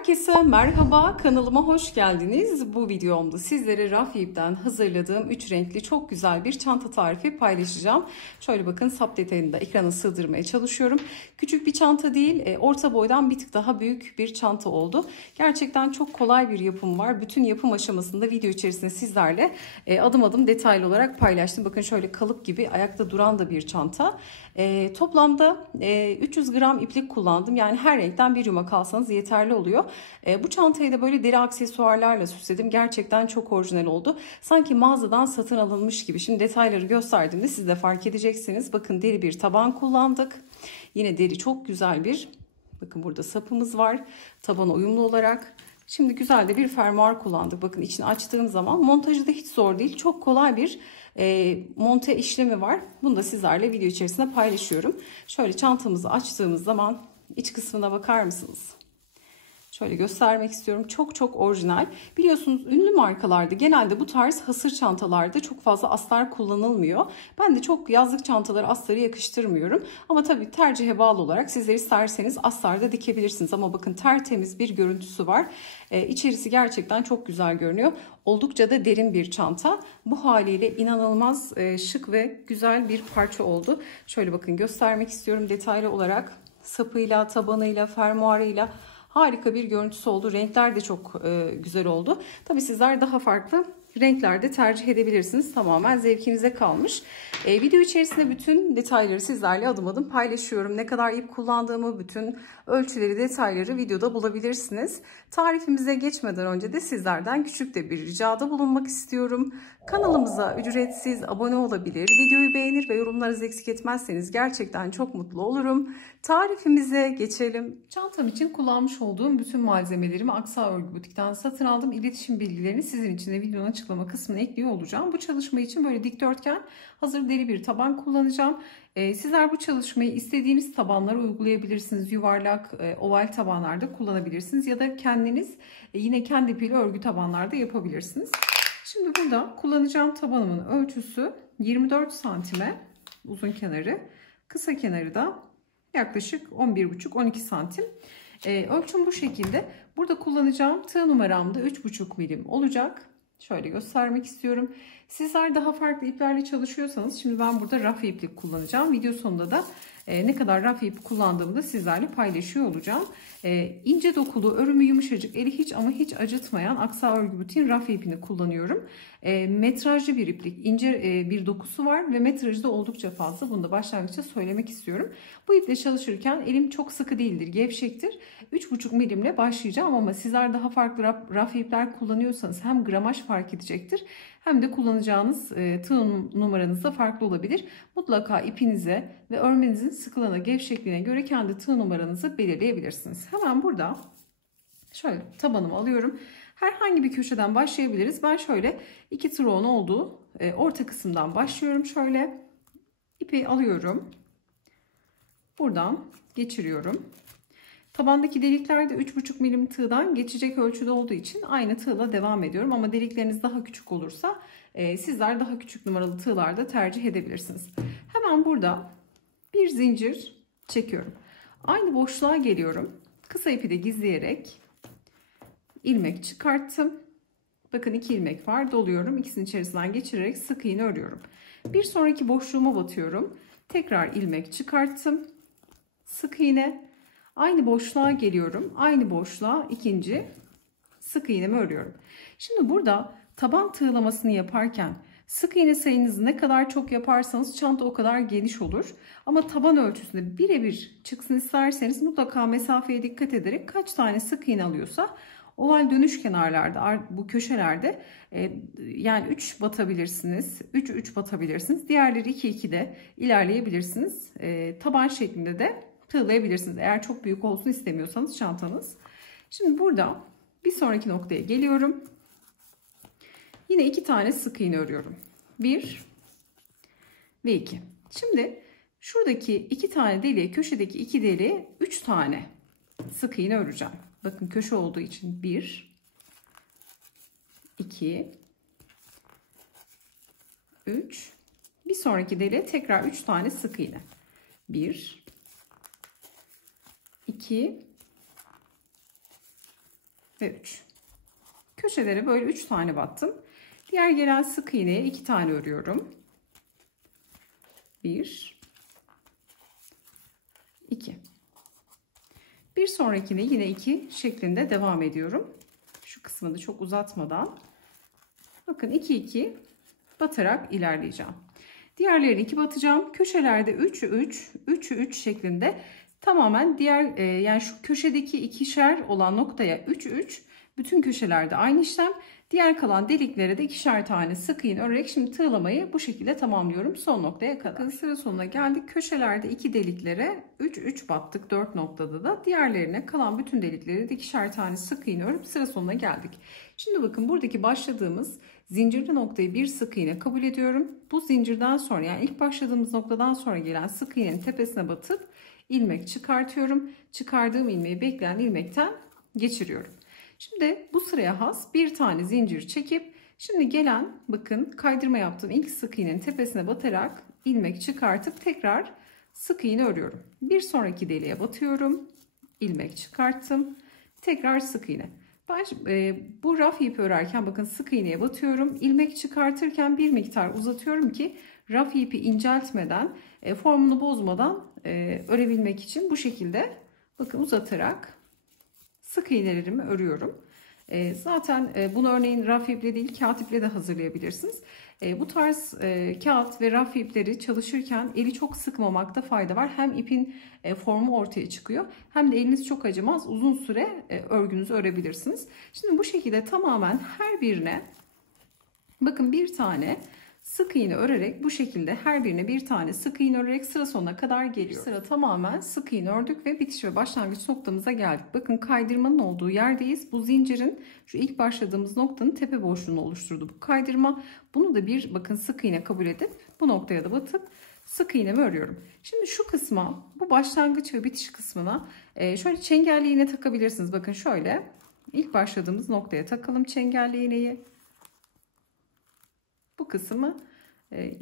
Herkese merhaba, kanalıma hoş geldiniz. Bu videomda sizlere raf ipten hazırladığım 3 renkli çok güzel bir çanta tarifi paylaşacağım. Şöyle bakın, sap detayını da ekrana sığdırmaya çalışıyorum. Küçük bir çanta değil, orta boydan bir tık daha büyük bir çanta oldu. Gerçekten çok kolay bir yapım var. Bütün yapım aşamasında video içerisinde sizlerle adım adım detaylı olarak paylaştım. Bakın şöyle kalıp gibi ayakta duran da bir çanta. Toplamda 300 gram iplik kullandım. Yani her renkten bir yumak alsanız yeterli oluyor. Bu çantayı da böyle deri aksesuarlarla süsledim. Gerçekten çok orijinal oldu. Sanki mağazadan satın alınmış gibi. Şimdi detayları gösterdiğimde siz de fark edeceksiniz. Bakın deri bir taban kullandık. Yine deri çok güzel bir, bakın burada sapımız var. Tabana uyumlu olarak. Şimdi güzel de bir fermuar kullandık. Bakın içini açtığım zaman montajı da hiç zor değil. Çok kolay bir monte işlemi var. Bunu da sizlerle video içerisinde paylaşıyorum. Şöyle çantamızı açtığımız zaman iç kısmına bakar mısınız? Şöyle göstermek istiyorum. Çok çok orijinal. Biliyorsunuz ünlü markalarda genelde bu tarz hasır çantalarda çok fazla astar kullanılmıyor. Ben de çok yazlık çantalara astarı yakıştırmıyorum. Ama tabii tercihe bağlı olarak sizler isterseniz astar da dikebilirsiniz. Ama bakın tertemiz bir görüntüsü var. İçerisi gerçekten çok güzel görünüyor. Oldukça da derin bir çanta. Bu haliyle inanılmaz şık ve güzel bir parça oldu. Şöyle bakın göstermek istiyorum detaylı olarak. Sapıyla, tabanıyla, fermuarıyla harika bir görüntüsü oldu. Renkler de çok güzel oldu. Tabii sizler daha farklı renklerde tercih edebilirsiniz. Tamamen zevkinize kalmış. Video içerisinde bütün detayları sizlerle adım adım paylaşıyorum. Ne kadar ip kullandığımı, bütün ölçüleri, detayları videoda bulabilirsiniz. Tarifimize geçmeden önce de sizlerden küçük de bir ricada bulunmak istiyorum. Kanalımıza ücretsiz abone olabilir, videoyu beğenir ve yorumlarınızı eksik etmezseniz gerçekten çok mutlu olurum. Tarifimize geçelim. Çantam için kullanmış olduğum bütün malzemelerimi Aksa Örgü Butik'ten satın aldım. İletişim bilgilerini sizin için de videonun açıklama kısmına ekliyor olacağım. Bu çalışma için böyle dikdörtgen hazır deri bir taban kullanacağım. Sizler bu çalışmayı istediğiniz tabanlara uygulayabilirsiniz. Yuvarlak, oval tabanlarda kullanabilirsiniz ya da kendiniz yine kendi ipili örgü tabanlarda yapabilirsiniz. Şimdi burada kullanacağım tabanımın ölçüsü 24 santime uzun kenarı, kısa kenarı da yaklaşık 11,5-12 santim. Ölçüm bu şekilde. Burada kullanacağım tığ numaram da 3,5 milim olacak. Şöyle göstermek istiyorum. Sizler daha farklı iplerle çalışıyorsanız, şimdi ben burada raf iplik kullanacağım. Video sonunda da ne kadar raf ip kullandığımı da sizlerle paylaşıyor olacağım. İnce dokulu, örümü yumuşacık, eli hiç ama hiç acıtmayan Aksa Örgü Butik'in raf ipini kullanıyorum. Metrajlı bir iplik, ince bir dokusu var ve metrajı da oldukça fazla. Bunu da başlangıçta söylemek istiyorum. Bu iple çalışırken elim çok sıkı değildir, gevşektir. 3,5 milimle başlayacağım ama sizler daha farklı raf ipler kullanıyorsanız hem gramaj fark edecektir hem de kullanacağınız tığ numaranız da farklı olabilir. Mutlaka ipinize ve örmenizin sıkılığına, gevşekliğine göre kendi tığ numaranızı belirleyebilirsiniz. Hemen burada şöyle tabanımı alıyorum. Herhangi bir köşeden başlayabiliriz. Ben şöyle iki tığın olduğu orta kısımdan başlıyorum. Şöyle ipi alıyorum. Buradan geçiriyorum. Tabandaki delikler de 3,5 milim tığdan geçecek ölçüde olduğu için aynı tığla devam ediyorum. Ama delikleriniz daha küçük olursa sizler daha küçük numaralı tığlarda tercih edebilirsiniz. Hemen burada bir zincir çekiyorum. Aynı boşluğa geliyorum. Kısa ipi de gizleyerek ilmek çıkarttım. Bakın 2 ilmek var, doluyorum. İkisinin içerisinden geçirerek sık iğne örüyorum. Bir sonraki boşluğuma batıyorum. Tekrar ilmek çıkarttım. Sık iğne. Aynı boşluğa geliyorum. Aynı boşluğa ikinci sık iğnemi örüyorum. Şimdi burada taban tığlamasını yaparken sık iğne sayınızı ne kadar çok yaparsanız çanta o kadar geniş olur. Ama taban ölçüsünde birebir çıksın isterseniz mutlaka mesafeye dikkat ederek kaç tane sık iğne alıyorsa oval dönüş kenarlarda, bu köşelerde yani 3 batabilirsiniz. 3 batabilirsiniz. Diğerleri 2 de ilerleyebilirsiniz. Taban şeklinde de tığlayabilirsiniz. Eğer çok büyük olsun istemiyorsanız çantanız. Şimdi burada bir sonraki noktaya geliyorum. Yine 2 tane sık iğne örüyorum. 1 ve 2. Şimdi şuradaki 2 tane deliğe, köşedeki 2 deliğe 3 tane sık iğne öreceğim. Bakın köşe olduğu için 1 2 3. Bir sonraki deliğe tekrar 3 tane sık iğne. 1 2 ve 3. Köşelere böyle 3 tane battım. Diğer gelen sık iğneye 2 tane örüyorum. 1, 2. Bir sonrakine yine 2 şeklinde devam ediyorum. Şu kısmını da çok uzatmadan. Bakın 2 2 batarak ilerleyeceğim. Diğerlerini 2 batacağım. Köşelerde 3 3 3 3 şeklinde tamamen diğer yani şu köşedeki ikişer olan noktaya 3 3, bütün köşelerde aynı işlem. Diğer kalan deliklere de ikişer tane sık iğne örerek şimdi tığlamayı bu şekilde tamamlıyorum son noktaya kadar. Sıra sonuna geldik. Köşelerde 2 deliklere 3 3 battık 4 noktada da. Diğerlerine kalan bütün deliklere de ikişer tane sık iğne örüp sıra sonuna geldik. Şimdi bakın buradaki başladığımız zincirli noktayı bir sık iğne kabul ediyorum. Bu zincirden sonra, yani ilk başladığımız noktadan sonra gelen sık iğnenin tepesine batıp ilmek çıkartıyorum. Çıkardığım ilmeği bekleyen ilmekten geçiriyorum. Şimdi bu sıraya has bir tane zincir çekip şimdi gelen, bakın kaydırma yaptığım ilk sık iğnenin tepesine batarak ilmek çıkartıp tekrar sık iğne örüyorum. Bir sonraki deliğe batıyorum. İlmek çıkarttım. Tekrar sık iğne. Ben bu raf ipi örerken bakın sık iğneye batıyorum. İlmek çıkartırken bir miktar uzatıyorum ki raf ipi inceltmeden, formunu bozmadan örebilmek için bu şekilde bakın uzatarak sık iğnelerimi örüyorum. Zaten bunu örneğin raf iple değil kağıt iple de hazırlayabilirsiniz. Bu tarz kağıt ve raf ipleri çalışırken eli çok sıkmamakta fayda var. Hem ipin formu ortaya çıkıyor hem de eliniz çok acımaz. Uzun süre örgünüzü örebilirsiniz. Şimdi bu şekilde tamamen her birine bakın bir tane sık iğne örerek bu şekilde her birine bir tane sık iğne örerek sıra sonuna kadar geliyor. Sıra tamamen sık iğne ördük ve bitiş ve başlangıç noktamıza geldik. Bakın kaydırmanın olduğu yerdeyiz. Bu zincirin şu ilk başladığımız noktanın tepe boşluğunu oluşturdu bu kaydırma. Bunu da bir bakın sık iğne kabul edip bu noktaya da batıp sık iğnemi örüyorum. Şimdi şu kısma, bu başlangıç ve bitiş kısmına şöyle çengelli iğne takabilirsiniz. Bakın şöyle ilk başladığımız noktaya takalım çengelli iğneyi. Bu kısmı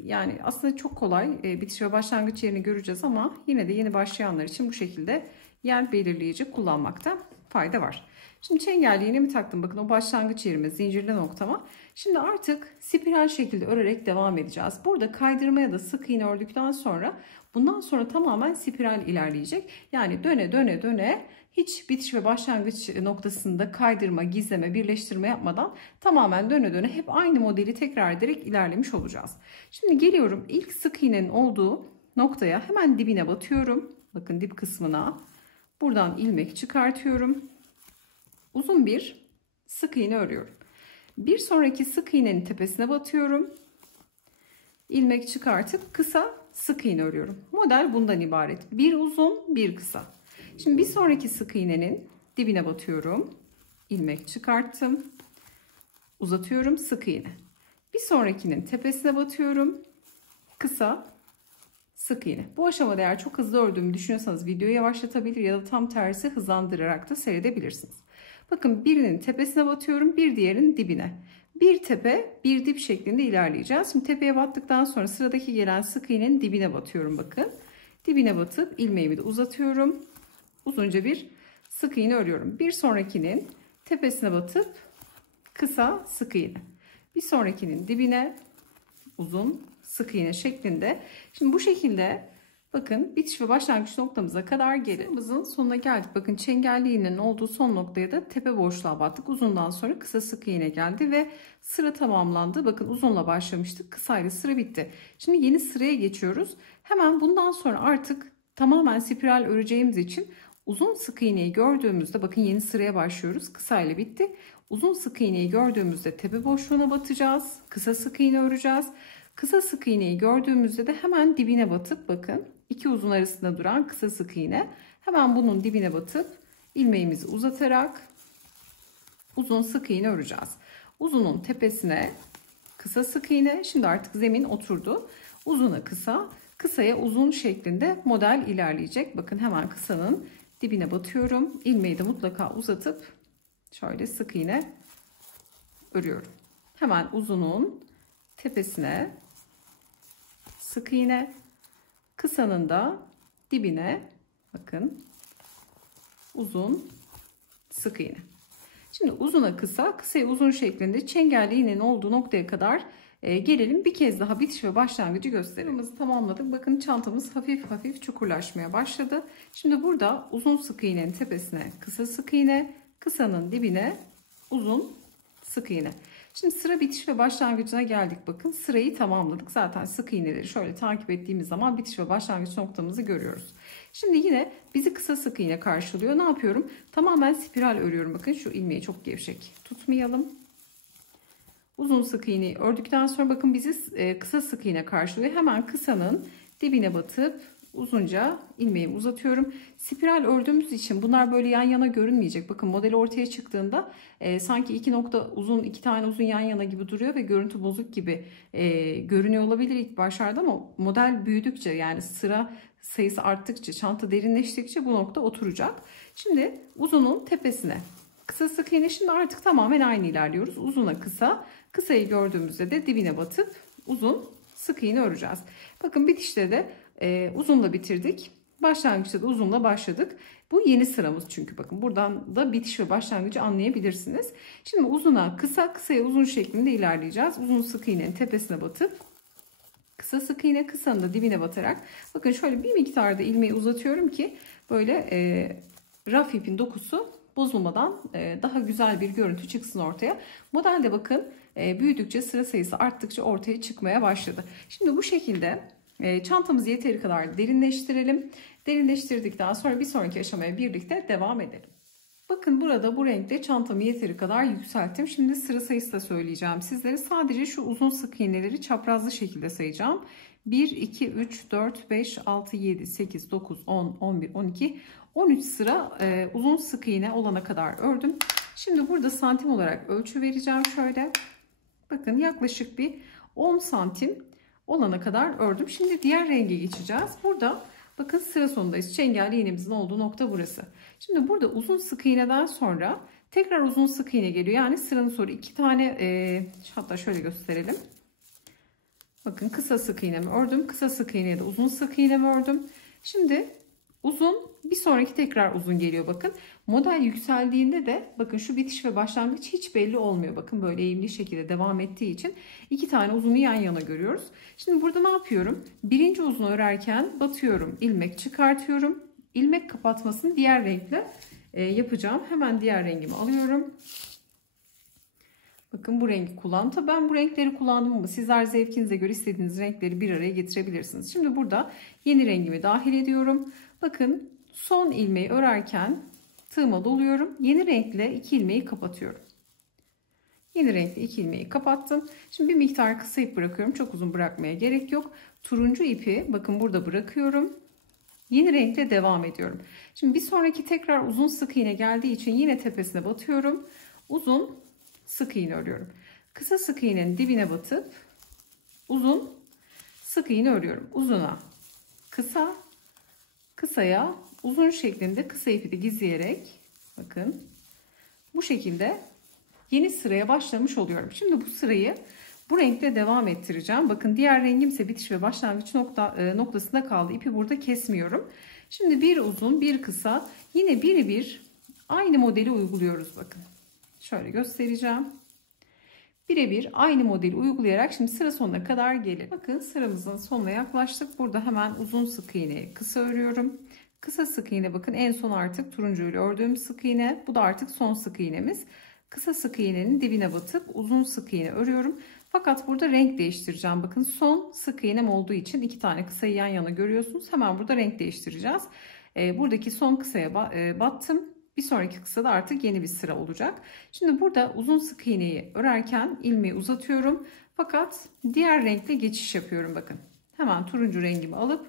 yani aslında çok kolay, bitiş ve başlangıç yerini göreceğiz ama yine de yeni başlayanlar için bu şekilde yer belirleyici kullanmakta fayda var. Şimdi çengelli iğnemi taktım. Bakın o başlangıç yerime, zincirli noktama. Şimdi artık spiral şekilde örerek devam edeceğiz. Burada kaydırmaya da sık iğne ördükten sonra bundan sonra tamamen spiral ilerleyecek. Yani döne döne döne hiç bitiş ve başlangıç noktasında kaydırma, gizleme, birleştirme yapmadan tamamen döne döne hep aynı modeli tekrar ederek ilerlemiş olacağız. Şimdi geliyorum ilk sık iğnenin olduğu noktaya, hemen dibine batıyorum. Bakın dip kısmına. Buradan ilmek çıkartıyorum. Uzun bir sık iğne örüyorum. Bir sonraki sık iğnenin tepesine batıyorum. İlmek çıkartıp kısa sık iğne örüyorum. Model bundan ibaret. Bir uzun, bir kısa. Şimdi bir sonraki sık iğnenin dibine batıyorum. İlmek çıkarttım. Uzatıyorum sık iğne. Bir sonrakinin tepesine batıyorum. Kısa sık iğne. Bu aşamada eğer çok hızlı ördüğümü düşünüyorsanız videoyu yavaşlatabilir ya da tam tersi hızlandırarak da seyredebilirsiniz. Bakın birinin tepesine batıyorum, bir diğerinin dibine. Bir tepe, bir dip şeklinde ilerleyeceğiz. Şimdi tepeye battıktan sonra sıradaki gelen sık iğnenin dibine batıyorum bakın. Dibine batıp ilmeğimi de uzatıyorum. Uzunca bir sık iğne örüyorum. Bir sonrakinin tepesine batıp kısa sık iğne. Bir sonrakinin dibine uzun sık iğne şeklinde. Şimdi bu şekilde bakın bitiş ve başlangıç noktamıza kadar sıramızın sonuna geldik. Bakın çengelli iğnenin olduğu son noktaya da tepe boşluğa battık. Uzundan sonra kısa sık iğne geldi ve sıra tamamlandı. Bakın uzunla başlamıştık. Kısayla sıra bitti. Şimdi yeni sıraya geçiyoruz. Hemen bundan sonra artık tamamen spiral öreceğimiz için uzun sık iğneyi gördüğümüzde bakın yeni sıraya başlıyoruz. Kısayla bitti. Uzun sık iğneyi gördüğümüzde tepe boşluğuna batacağız. Kısa sık iğne öreceğiz. Kısa sık iğneyi gördüğümüzde de hemen dibine batıp bakın iki uzun arasında duran kısa sık iğne. Hemen bunun dibine batıp ilmeğimizi uzatarak uzun sık iğne öreceğiz. Uzunun tepesine kısa sık iğne. Şimdi artık zemin oturdu. Uzuna kısa, kısaya uzun şeklinde model ilerleyecek. Bakın hemen kısanın dibine batıyorum. İlmeği de mutlaka uzatıp şöyle sık iğne örüyorum. Hemen uzunun tepesine sık iğne, kısanın da dibine bakın uzun sık iğne. Şimdi uzuna kısa, kısaya uzun şeklinde çengelli iğnenin olduğu noktaya kadar gelelim. Bir kez daha bitiş ve başlangıcı gösterelim. Sıramızı tamamladık. Bakın çantamız hafif hafif çukurlaşmaya başladı. Şimdi burada uzun sık iğnenin tepesine kısa sık iğne, kısanın dibine uzun sık iğne. Şimdi sıra bitiş ve başlangıcına geldik. Bakın sırayı tamamladık. Zaten sık iğneleri şöyle takip ettiğimiz zaman bitiş ve başlangıç noktamızı görüyoruz. Şimdi yine bizi kısa sık iğne karşılıyor. Ne yapıyorum? Tamamen spiral örüyorum. Bakın şu ilmeği çok gevşek tutmayalım. Uzun sık iğneyi ördükten sonra bakın bizi kısa sık iğne karşılıyor. Hemen kısanın dibine batıp uzunca ilmeğimi uzatıyorum. Spiral ördüğümüz için bunlar böyle yan yana görünmeyecek. Bakın model ortaya çıktığında sanki iki tane uzun yan yana gibi duruyor ve görüntü bozuk gibi görünüyor olabilir ilk başlarda, ama model büyüdükçe, yani sıra sayısı arttıkça, çanta derinleştikçe bu nokta oturacak. Şimdi uzunun tepesine kısa sık iğne. Şimdi artık tamamen aynı ilerliyoruz. Uzuna kısa, kısayı gördüğümüzde de dibine batıp uzun sık iğne öreceğiz. Bakın bitişte de uzunla bitirdik. Başlangıçta da uzunla başladık. Bu yeni sıramız çünkü bakın buradan da bitiş ve başlangıcı anlayabilirsiniz. Şimdi uzuna kısa, kısaya uzun şeklinde ilerleyeceğiz. Uzun sık iğnenin tepesine batıp kısa sık iğne, kısanın da dibine batarak bakın şöyle bir miktarda ilmeği uzatıyorum ki böyle raf ipin dokusu bozulmadan daha güzel bir görüntü çıksın ortaya. Modelde bakın büyüdükçe, sıra sayısı arttıkça ortaya çıkmaya başladı. Şimdi bu şekilde çantamızı yeteri kadar derinleştirelim. Derinleştirdikten sonra bir sonraki aşamaya birlikte devam edelim. Bakın burada bu renkte çantamı yeteri kadar yükselttim. Şimdi sıra sayısı da söyleyeceğim sizlere. Sadece şu uzun sık iğneleri çaprazlı şekilde sayacağım. 1, 2, 3, 4, 5, 6, 7, 8, 9, 10, 11, 12, 13 sıra uzun sık iğne olana kadar ördüm. Şimdi burada santim olarak ölçü vereceğim şöyle. Bakın yaklaşık bir 10 santim olana kadar ördüm. Şimdi diğer renge geçeceğiz. Burada bakın sıra sonundayız. Çengelli iğnemizin olduğu nokta burası. Şimdi burada uzun sık iğneden sonra tekrar uzun sık iğne geliyor. Yani sıranın sonra iki tane hatta şöyle gösterelim. Bakın kısa sık iğnemi ördüm. Kısa sık iğneye de uzun sık iğnemi ördüm. Şimdi uzun, bir sonraki tekrar uzun geliyor bakın. Model yükseldiğinde de bakın şu bitiş ve başlangıç hiç belli olmuyor. Bakın böyle eğimli şekilde devam ettiği için iki tane uzunu yan yana görüyoruz. Şimdi burada ne yapıyorum? Birinci uzunu örerken batıyorum, ilmek çıkartıyorum. İlmek kapatmasını diğer renkle yapacağım. Hemen diğer rengimi alıyorum. Bakın bu rengi kullandım. Tabii ben bu renkleri kullandım ama sizler zevkinize göre istediğiniz renkleri bir araya getirebilirsiniz. Şimdi burada yeni rengimi dahil ediyorum. Bakın son ilmeği örerken tığıma doluyorum. Yeni renkle iki ilmeği kapatıyorum. Yeni renkle iki ilmeği kapattım. Şimdi bir miktar kısa ip bırakıyorum. Çok uzun bırakmaya gerek yok. Turuncu ipi bakın burada bırakıyorum. Yeni renkle devam ediyorum. Şimdi bir sonraki tekrar uzun sık iğne geldiği için yine tepesine batıyorum. Uzun sık iğne örüyorum. Kısa sık iğnenin dibine batıp uzun sık iğne örüyorum. Uzuna kısa, kısaya uzun şeklinde kısa ipi de gizleyerek bakın bu şekilde yeni sıraya başlamış oluyorum. Şimdi bu sırayı bu renkle devam ettireceğim. Bakın diğer rengimse bitiş ve başlangıç noktasında kaldı. İpi burada kesmiyorum. Şimdi bir uzun bir kısa yine birebir aynı modeli uyguluyoruz bakın. Şöyle göstereceğim. Birebir aynı modeli uygulayarak şimdi sıra sonuna kadar gelir. Bakın sıramızın sonuna yaklaştık. Burada hemen uzun sık iğneyi kısa örüyorum. Kısa sık iğne bakın en son artık turuncuyla ördüğüm sık iğne. Bu da artık son sık iğnemiz. Kısa sık iğnenin dibine batıp uzun sık iğne örüyorum. Fakat burada renk değiştireceğim. Bakın son sık iğnem olduğu için iki tane kısayı yan yana görüyorsunuz. Hemen burada renk değiştireceğiz. Buradaki son kısaya battım. Bir sonraki kısada artık yeni bir sıra olacak. Şimdi burada uzun sık iğneyi örerken ilmeği uzatıyorum. Fakat diğer renkle geçiş yapıyorum bakın. Hemen turuncu rengimi alıp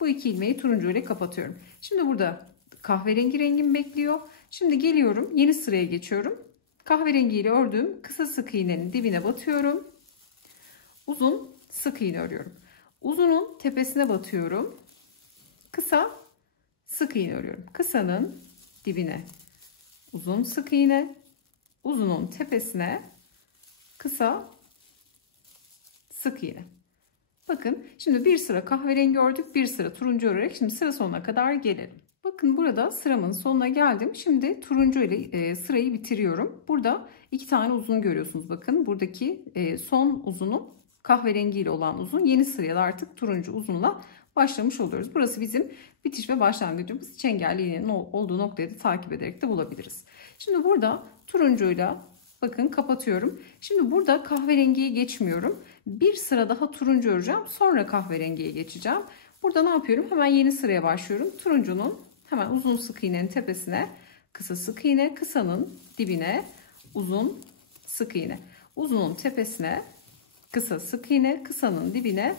bu iki ilmeği turuncu ile kapatıyorum. Şimdi burada kahverengi rengim bekliyor. Şimdi geliyorum yeni sıraya geçiyorum. Kahverengi ile ördüğüm kısa sık iğnenin dibine batıyorum. Uzun sık iğne örüyorum. Uzunun tepesine batıyorum. Kısa sık iğne örüyorum. Kısanın dibine uzun sık iğne, uzunun tepesine kısa sık iğne. Bakın şimdi bir sıra kahverengi ördük, bir sıra turuncu örerek şimdi sıra sonuna kadar gelelim. Bakın burada sıramın sonuna geldim. Şimdi turuncu ile sırayı bitiriyorum. Burada 2 tane uzun görüyorsunuz. Bakın buradaki son uzunu kahverengi ile olan uzun. Yeni sıraya da artık turuncu uzunla başlamış oluyoruz. Burası bizim bitiş ve başlangıcımız. Çengelli iğnenin olduğu noktayı da takip ederek de bulabiliriz. Şimdi burada turuncuyla bakın kapatıyorum. Şimdi burada kahverengiye geçmiyorum. Bir sıra daha turuncu öreceğim. Sonra kahverengiye geçeceğim. Burada ne yapıyorum? Hemen yeni sıraya başlıyorum. Turuncunun hemen uzun sık iğnenin tepesine kısa sık iğne, kısanın dibine uzun sık iğne. Uzunun tepesine kısa sık iğne, kısanın dibine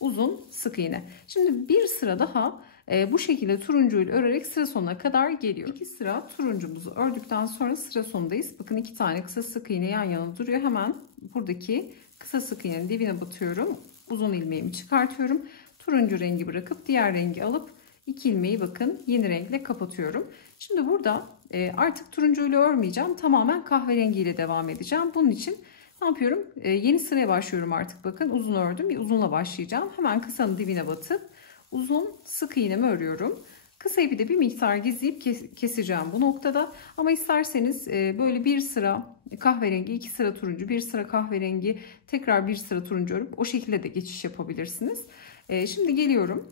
uzun sık iğne. Şimdi bir sıra daha bu şekilde turuncuyla örerek sıra sonuna kadar geliyor. 2 sıra turuncumuzu ördükten sonra sıra sonundayız. Bakın 2 tane kısa sık iğne yan yana duruyor. Hemen buradaki kısa sık iğnenin dibine batıyorum. Uzun ilmeğimi çıkartıyorum. Turuncu rengi bırakıp diğer rengi alıp 2 ilmeği bakın yeni renkle kapatıyorum. Şimdi burada artık turuncuyla örmeyeceğim. Tamamen kahverengiyle devam edeceğim. Bunun için ne yapıyorum? Yeni sıraya başlıyorum artık. Bakın uzun ördüm. Bir uzunla başlayacağım. Hemen kısanın dibine batıp uzun sık iğnemi örüyorum. Kısa ipi de bir miktar gizleyip keseceğim bu noktada. Ama isterseniz böyle bir sıra kahverengi, 2 sıra turuncu, bir sıra kahverengi, tekrar bir sıra turuncu örüp o şekilde de geçiş yapabilirsiniz. Şimdi geliyorum.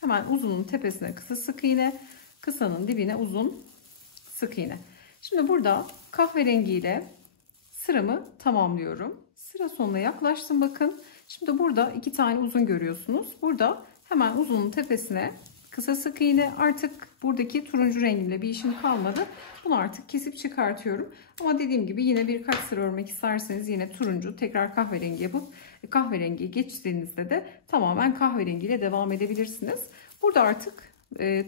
Hemen uzunun tepesine kısa sık iğne, kısanın dibine uzun sık iğne. Şimdi burada kahverengi ile sıramı tamamlıyorum. Sıra sonuna yaklaştım bakın. Şimdi burada 2 tane uzun görüyorsunuz. Burada hemen uzunun tepesine kısa sık iğne. Artık buradaki turuncu rengimle bir işim kalmadı. Bunu artık kesip çıkartıyorum. Ama dediğim gibi yine birkaç sıra örmek isterseniz yine turuncu tekrar kahverengi yapıp kahverengiye geçtiğinizde de tamamen kahverengiyle devam edebilirsiniz. Burada artık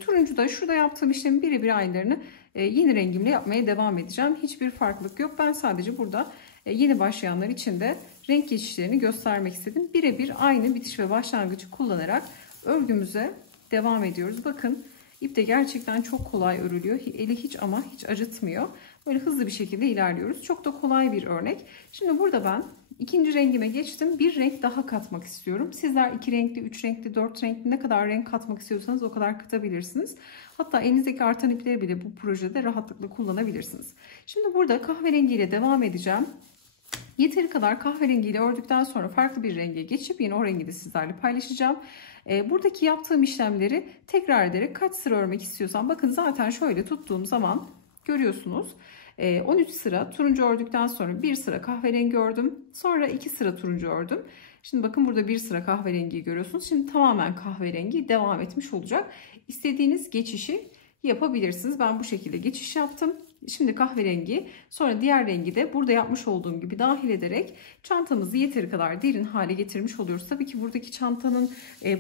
turuncu da şurada yaptığım işlemin birebir aynılarını yeni rengimle yapmaya devam edeceğim. Hiçbir farklılık yok. Ben sadece burada yeni başlayanlar için de renk geçişlerini göstermek istedim. Birebir aynı bitiş ve başlangıcı kullanarak örgümüze devam ediyoruz. Bakın ip de gerçekten çok kolay örülüyor. Eli hiç ama hiç acıtmıyor. Böyle hızlı bir şekilde ilerliyoruz. Çok da kolay bir örnek. Şimdi burada ben ikinci rengime geçtim. Bir renk daha katmak istiyorum. Sizler 2 renkli, 3 renkli, 4 renkli ne kadar renk katmak istiyorsanız o kadar katabilirsiniz. Hatta elinizdeki artan ipleri bile bu projede rahatlıkla kullanabilirsiniz. Şimdi burada kahverengi ile devam edeceğim. Yeteri kadar kahverengiyle ördükten sonra farklı bir renge geçip yine o rengi de sizlerle paylaşacağım. Buradaki yaptığım işlemleri tekrar ederek kaç sıra örmek istiyorsam bakın zaten şöyle tuttuğum zaman görüyorsunuz. 13 sıra turuncu ördükten sonra bir sıra kahverengi ördüm. Sonra 2 sıra turuncu ördüm. Şimdi bakın burada bir sıra kahverengiyi görüyorsunuz. Şimdi tamamen kahverengi devam etmiş olacak. İstediğiniz geçişi yapabilirsiniz. Ben bu şekilde geçiş yaptım. Şimdi kahverengi, sonra diğer rengi de burada yapmış olduğum gibi dahil ederek çantamızı yeteri kadar derin hale getirmiş oluyoruz. Tabii ki buradaki çantanın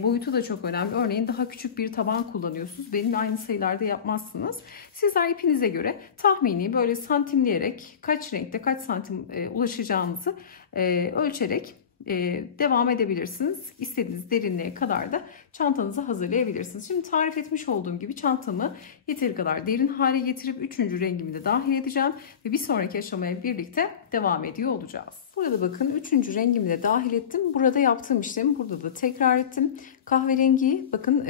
boyutu da çok önemli. Örneğin daha küçük bir taban kullanıyorsunuz. Benimle aynı sayılarda yapmazsınız. Sizler ipinize göre tahmini böyle santimleyerek kaç renkte kaç santim ulaşacağınızı ölçerek devam edebilirsiniz. İstediğiniz derinliğe kadar da çantanızı hazırlayabilirsiniz. Şimdi tarif etmiş olduğum gibi çantamı yeteri kadar derin hale getirip 3. rengimi de dahil edeceğim ve bir sonraki aşamaya birlikte devam ediyor olacağız. Burada bakın 3. rengimi de dahil ettim. Burada yaptığım işlemi burada da tekrar ettim. Kahverengiyi bakın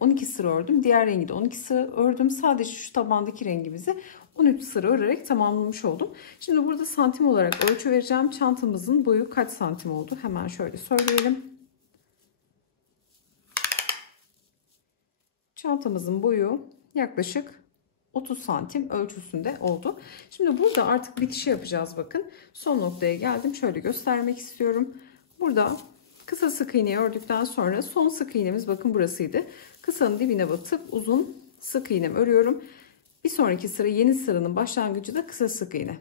12 sıra ördüm. Diğer rengi de 12 sıra ördüm. Sadece şu tabandaki rengimizi 13 sıra örerek tamamlamış oldum. Şimdi burada santim olarak ölçü vereceğim. Çantamızın boyu kaç santim oldu? Hemen şöyle söyleyelim. Çantamızın boyu yaklaşık 30 santim ölçüsünde oldu. Şimdi burada artık bitişi yapacağız bakın. Son noktaya geldim. Şöyle göstermek istiyorum. Burada kısa sık iğneyi ördükten sonra son sık iğnemiz bakın burasıydı. Kısanın dibine batıp uzun sık iğnemi örüyorum. Bir sonraki sıra yeni sıranın başlangıcı da kısa sık iğne.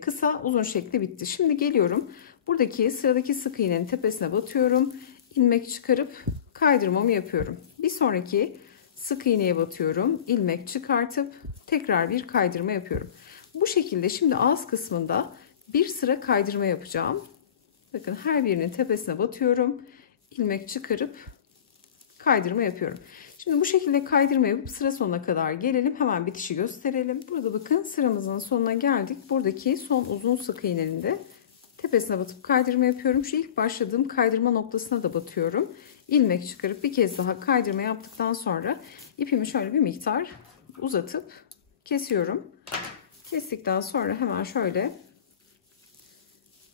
Kısa uzun şekli bitti. Şimdi geliyorum. Buradaki sıradaki sık iğnenin tepesine batıyorum. İlmek çıkarıp kaydırmamı yapıyorum. Bir sonraki sık iğneye batıyorum. İlmek çıkartıp tekrar bir kaydırma yapıyorum. Bu şekilde şimdi ağız kısmında bir sıra kaydırma yapacağım. Bakın her birinin tepesine batıyorum. İlmek çıkarıp kaydırma yapıyorum. Şimdi bu şekilde kaydırma yapıp sıra sonuna kadar gelelim. Hemen bitişi gösterelim. Burada bakın sıramızın sonuna geldik. Buradaki son uzun sık iğnenin de tepesine batıp kaydırma yapıyorum. Şu ilk başladığım kaydırma noktasına da batıyorum. ilmek çıkarıp bir kez daha kaydırma yaptıktan sonra ipimi şöyle bir miktar uzatıp kesiyorum. Kestikten sonra hemen şöyle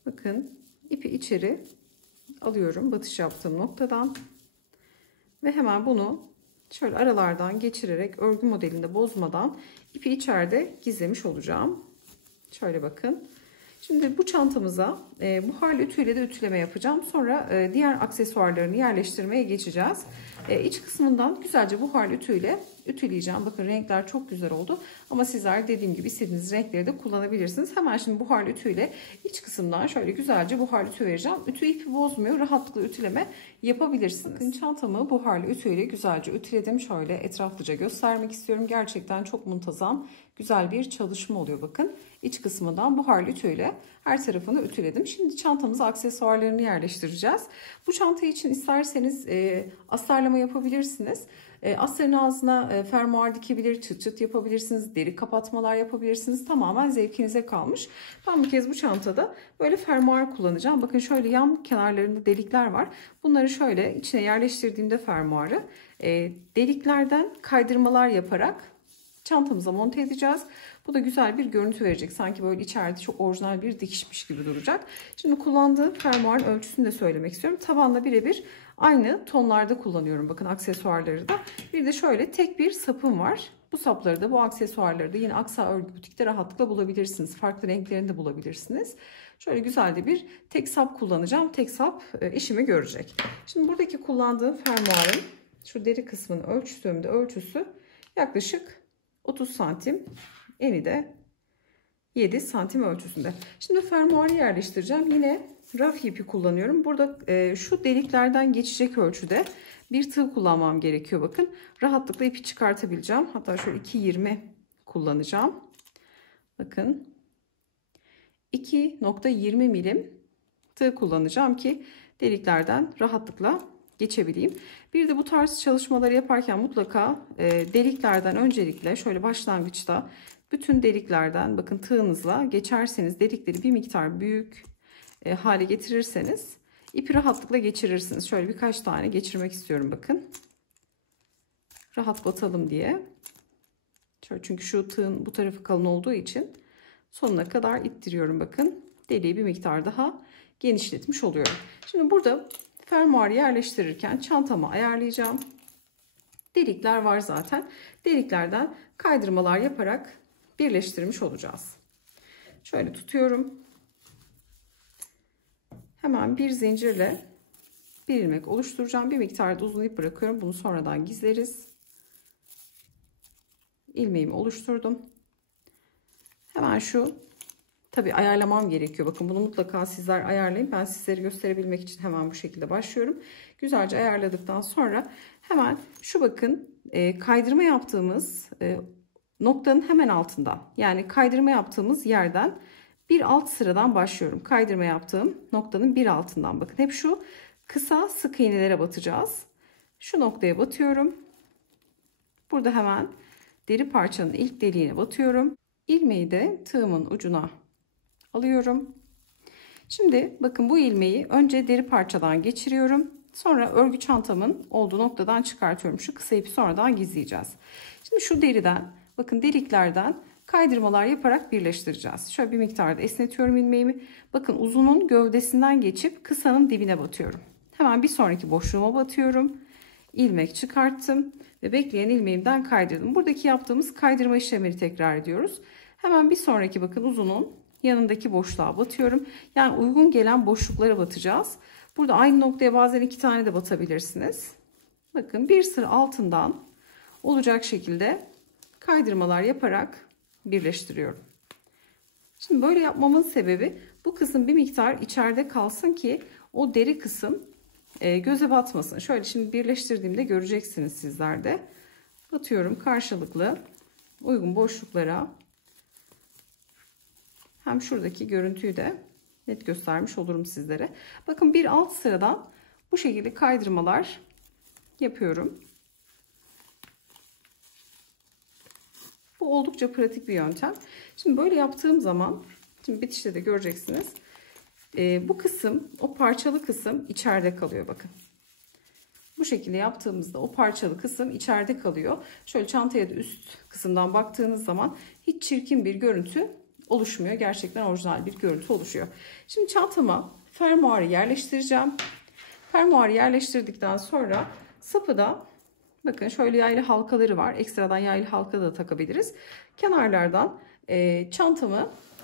bakın ipi içeri alıyorum batış yaptığım noktadan ve hemen bunu şöyle aralardan geçirerek örgü modelinde bozmadan ipi içeride gizlemiş olacağım. Şöyle bakın. Şimdi bu çantamıza buharlı ütüyle de ütüleme yapacağım. Sonra diğer aksesuarlarını yerleştirmeye geçeceğiz. İç kısmından güzelce buharlı ütüyle ütüleyeceğim. Bakın renkler çok güzel oldu. Ama sizler dediğim gibi istediğiniz renkleri de kullanabilirsiniz. Hemen şimdi buharlı ütüyle iç kısımdan şöyle güzelce buharlı ütü vereceğim. Ütü ipi bozmuyor. Rahatlıkla ütüleme yapabilirsiniz. Bakın çantamı buharlı ütüyle güzelce ütüledim. Şöyle etraflıca göstermek istiyorum. Gerçekten çok muntazam, güzel bir çalışma oluyor bakın. İç kısmından buharlı ütüyle her tarafını ütüledim. Şimdi çantamıza aksesuarlarını yerleştireceğiz. Bu çanta için isterseniz astarlama yapabilirsiniz. Astarın ağzına fermuar dikebilir, çıt çıt yapabilirsiniz, deri kapatmalar yapabilirsiniz. Tamamen zevkinize kalmış. Ben bir kez bu çantada böyle fermuar kullanacağım. Bakın şöyle yan kenarlarında delikler var. Bunları şöyle içine yerleştirdiğimde fermuarı deliklerden kaydırmalar yaparak çantamıza monte edeceğiz. Bu da güzel bir görüntü verecek. Sanki böyle içeride çok orijinal bir dikişmiş gibi duracak. Şimdi kullandığım fermuarın ölçüsünü de söylemek istiyorum. Tabanla birebir aynı tonlarda kullanıyorum. Bakın aksesuarları da. Bir de şöyle tek bir sapım var. Bu sapları da bu aksesuarları da yine Aksa Örgü Butik'te rahatlıkla bulabilirsiniz. Farklı renklerini de bulabilirsiniz. Şöyle güzel de bir tek sap kullanacağım. Tek sap işimi görecek. Şimdi buradaki kullandığım fermuarın şu deri kısmını ölçtüğümde ölçüsü yaklaşık 30 santim. Eni de 7 santim ölçüsünde. Şimdi fermuarı yerleştireceğim. Yine raf ipi kullanıyorum. Burada şu deliklerden geçecek ölçüde bir tığ kullanmam gerekiyor. Bakın rahatlıkla ipi çıkartabileceğim. Hatta şöyle 2,20 kullanacağım. Bakın 2,20 milim tığ kullanacağım ki deliklerden rahatlıkla geçebileyim. Bir de bu tarz çalışmaları yaparken mutlaka deliklerden öncelikle şöyle başlangıçta bütün deliklerden bakın tığınızla geçerseniz delikleri bir miktar büyük hale getirirseniz ipi rahatlıkla geçirirsiniz. Şöyle birkaç tane geçirmek istiyorum bakın. Rahat batalım diye. Şöyle çünkü şu tığın bu tarafı kalın olduğu için sonuna kadar ittiriyorum bakın. Deliği bir miktar daha genişletmiş oluyorum. Şimdi burada fermuarı yerleştirirken çantamı ayarlayacağım. Delikler var zaten. Deliklerden kaydırmalar yaparak birleştirmiş olacağız. Şöyle tutuyorum. Hemen bir zincirle bir ilmek oluşturacağım. Bir miktar da uzun ip bırakıyorum. Bunu sonradan gizleriz. İlmeğimi oluşturdum. Hemen şu tabii ayarlamam gerekiyor. Bakın bunu mutlaka sizler ayarlayın. Ben sizlere gösterebilmek için hemen bu şekilde başlıyorum. Güzelce ayarladıktan sonra hemen şu bakın kaydırma yaptığımız noktanın hemen altında. Yani kaydırma yaptığımız yerden bir alt sıradan başlıyorum. Kaydırma yaptığım noktanın bir altından. Bakın hep şu kısa sık iğnelere batacağız. Şu noktaya batıyorum. Burada hemen deri parçanın ilk deliğine batıyorum. İlmeği de tığımın ucuna alıyorum. Şimdi bakın bu ilmeği önce deri parçadan geçiriyorum. Sonra örgü çantamın olduğu noktadan çıkartıyorum. Şu kısa ipi sonradan gizleyeceğiz. Şimdi şu deriden bakın deliklerden kaydırmalar yaparak birleştireceğiz. Şöyle bir miktarda esnetiyorum ilmeğimi. Bakın uzunun gövdesinden geçip kısanın dibine batıyorum. Hemen bir sonraki boşluğuma batıyorum. İlmek çıkarttım ve bekleyen ilmeğimden kaydırdım. Buradaki yaptığımız kaydırma işlemini tekrar ediyoruz. Hemen bir sonraki bakın uzunun yanındaki boşluğa batıyorum. Yani uygun gelen boşluklara batacağız. Burada aynı noktaya bazen 2 tane de batabilirsiniz. Bakın bir sıra altından olacak şekilde kaydırmalar yaparak birleştiriyorum. Şimdi böyle yapmamın sebebi bu kısım bir miktar içeride kalsın ki o deri kısım göze batmasın. Şöyle şimdi birleştirdiğimde göreceksiniz sizler de. Batıyorum karşılıklı uygun boşluklara. Hem şuradaki görüntüyü de net göstermiş olurum sizlere. Bakın bir alt sıradan bu şekilde kaydırmalar yapıyorum. Bu oldukça pratik bir yöntem. Şimdi böyle yaptığım zaman, şimdi bitişte de göreceksiniz. Bu kısım, o parçalı kısım içeride kalıyor bakın. Bu şekilde yaptığımızda o parçalı kısım içeride kalıyor. Şöyle çantaya da üst kısımdan baktığınız zaman hiç çirkin bir görüntü oluşmuyor. Gerçekten orijinal bir görüntü oluşuyor. Şimdi çantama fermuarı yerleştireceğim. Fermuarı yerleştirdikten sonra sapı da bakın şöyle yaylı halkaları var. Ekstradan yaylı halka da takabiliriz. Kenarlardan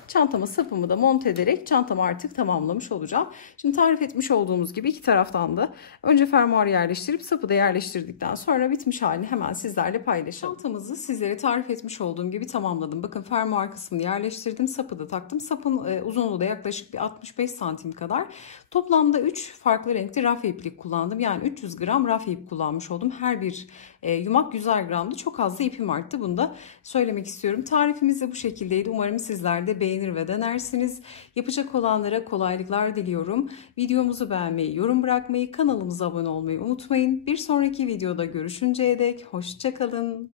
çantama sapımı da monte ederek çantamı artık tamamlamış olacağım. Şimdi tarif etmiş olduğumuz gibi iki taraftan da önce fermuarı yerleştirip sapı da yerleştirdikten sonra bitmiş halini hemen sizlerle paylaşalım. Çantamızı sizlere tarif etmiş olduğum gibi tamamladım. Bakın fermuar kısmını yerleştirdim. Sapı da taktım. Sapın uzunluğu da yaklaşık bir 65 santim kadar. Toplamda 3 farklı renkli raf iplik kullandım. Yani 300 gram raf ip kullanmış oldum. Her bir yumak 100'er gramdı. Çok az da ipim arttı. Bunu da söylemek istiyorum. Tarifimiz de bu şekildeydi. Umarım sizler de beğenir ve denersiniz. Yapacak olanlara kolaylıklar diliyorum. Videomuzu beğenmeyi, yorum bırakmayı, kanalımıza abone olmayı unutmayın. Bir sonraki videoda görüşünceye dek hoşça kalın.